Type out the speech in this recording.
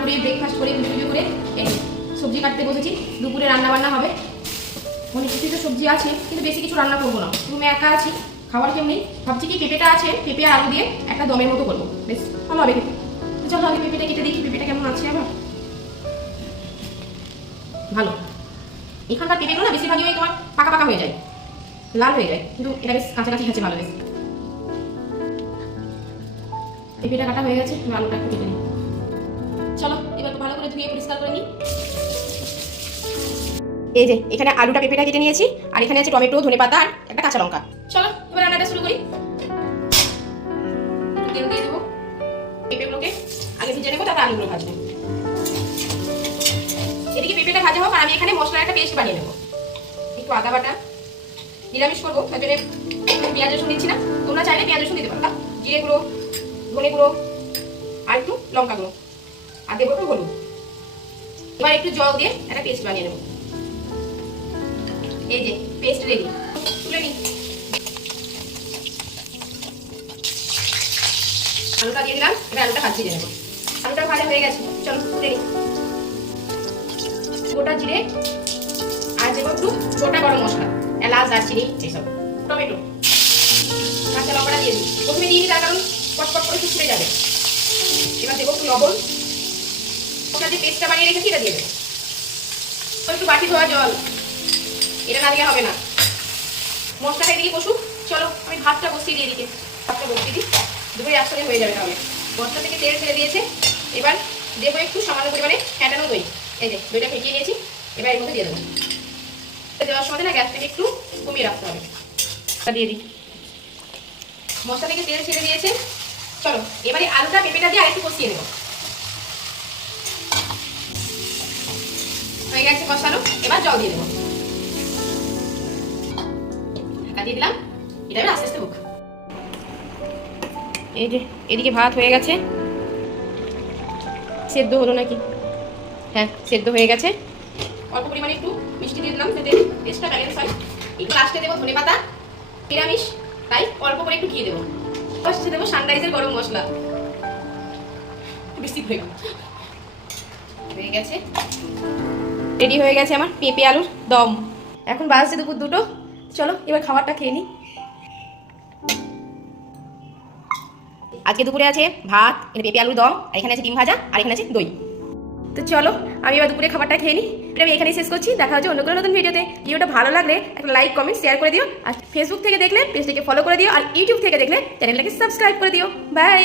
করে ব্রেকফাস্ট করে পুজো করে এই সবজি কাটতে বসেছি। দুপুরে রান্না বান্না হবে, অনেক কিছু তো সবজি আছে কিন্তু বেশি কিছু রান্না করবো না, রুমে একা আছি, খাবার কেউ নেই। ভাবছি কি পেঁপেটা আছে, পেঁপে আর আলু দিয়ে একটা দমের মতো করবো, বেশ ভালো হবে খেতে। চলো আগে পেঁপেটা কেটে দেখি পেঁপেটা কেমন আছে। আবার ভালো, এখানকার পেঁপেগুলো না বেশিরভাগই ওই তোমার পাকা পাকা হয়ে যায়, লাল হয়ে যায়, কিন্তু এটা বেশ কাছাকাছি আছে, ভালো বেশ। পেঁপেটা কাটা হয়ে গেছে, আলুটা একটু কেটে নিই। চলো এবার তো ভালো করে ধুয়ে পরিষ্কার করে নিই। এই যে এখানে আলুটা পেঁপেটা কেটে নিয়েছি, আর এখানে আছে টমেটো, ধনেপাতা আর একটা কাঁচা লঙ্কা। চলো এবার রান্নাটা শুরু করি। তেল দিয়ে দেবো, পেঁপেগুলোকে আগে ভেজে নেবো, তারপর আলুগুলো ভাজবো। এদিকে পেঁপেটা ভাজা হোক আর আমি এখানে মশলার একটা পেস্ট বানিয়ে নেবো। একটু আদা বাটা, নিরামিষ করবো তার জন্য পেঁয়াজ রসুন দিচ্ছি না, তোমরা চাইলে পেঁয়াজ রসুন দিতে পারো। জিরে গুঁড়ো, ধনে গুঁড়ো আর একটু লঙ্কা গুঁড়ো, আর দেবো একটু হলুদ। এবার একটু জল দিয়ে একটা পেস্ট বানিয়ে নেবো। এই যে পেস্ট রেডি, তুলে নিই। আলুটা দিয়ে দিলাম, এবার আলুটা ভাজি দিয়ে নেবো। আলুটা ভাজা হয়ে গেছে, চলো তুলে নিই। গোটা জিরে আর দেবো একটু গোটা গরম মশলা, এলাচ দারচিনি এইসব, টমেটো, কাঁচা লঙ্কাটা দিয়ে দিই। প্রথমে দিয়ে দিই তার কারণ পটপট করে ছুটে যাবে। এবার দেবো একটু লবণ, ওটা যে পেস্টটা বানিয়ে রেখেছি এটা দিয়ে দেবো। একটু বাটি ধোয়া জল, এটা না দিলে হবে না। মশলাটা এদিকে কষুক, চলো আমি ভাতটা বসিয়ে দিয়ে দিকে, ভাতটা বসিয়ে দিই, দুটোই একসাথে হয়ে যাবে তাহলে। মশলা থেকে তেল ছেড়ে দিয়েছে, এবার দেবো একটু সামান্য পরিমাণে ফ্যাটানো দই। এই যে দইটা ফেটিয়ে নিয়েছি, এবার এর মধ্যে দিয়ে দেবো। দেওয়ার সময় না গ্যাসটাকে একটু কমিয়ে রাখতে হবে। দিয়ে দিই, মশলা থেকে তেল ছেড়ে দিয়েছে। চলো এবারে আলুটা পেঁপেটা দিয়ে আরেকটু কষিয়ে নেবো। হয়ে গেছে কষানো, এবার জল দিয়ে দেবো। ঢাকা দিয়ে দিলাম, এটা এবার আস্তে আস্তে হোক। এই যে এদিকে ভাত হয়ে গেছে, সেদ্ধ হলো নাকি? হ্যাঁ সেদ্ধ হয়ে গেছে। অল্প পরিমাণে একটু মিষ্টি দিয়ে দিলাম যাতে টেস্টটা ব্যালেন্স হয়। একটু লাস্টে দেবো ধনেপাতা, নিরামিষ তাই অল্প করে একটু ঘি দেবো। লাস্টে দেবো সানরাইজের গরম মশলা, বেশি হয়ে গেছে। রেডি হয়ে গেছে আমার পেঁপে আলুর দম। এখন বাজছে দুপুর 2টো, চলো এবার খাবারটা খেয়ে নিই। আজকে দুপুরে আছে ভাত, এখানে পেঁপে আলুর দম, আর এখানে আছে ডিম ভাজা, আর এখানে আছে দই। তো চলো আমি এবার দুপুরে খাবারটা খেয়ে নিই। আমি এখানেই শেষ করছি, দেখা হচ্ছে অন্য কোনো নতুন ভিডিওতে। ভিডিওটা ভালো লাগলে একটা লাইক কমেন্ট শেয়ার করে দিও, আর ফেসবুক থেকে দেখলে পেজটাকে ফলো করে দিও, আর ইউটিউব থেকে দেখলে চ্যানেলটাকে সাবস্ক্রাইব করে দিও। বাই।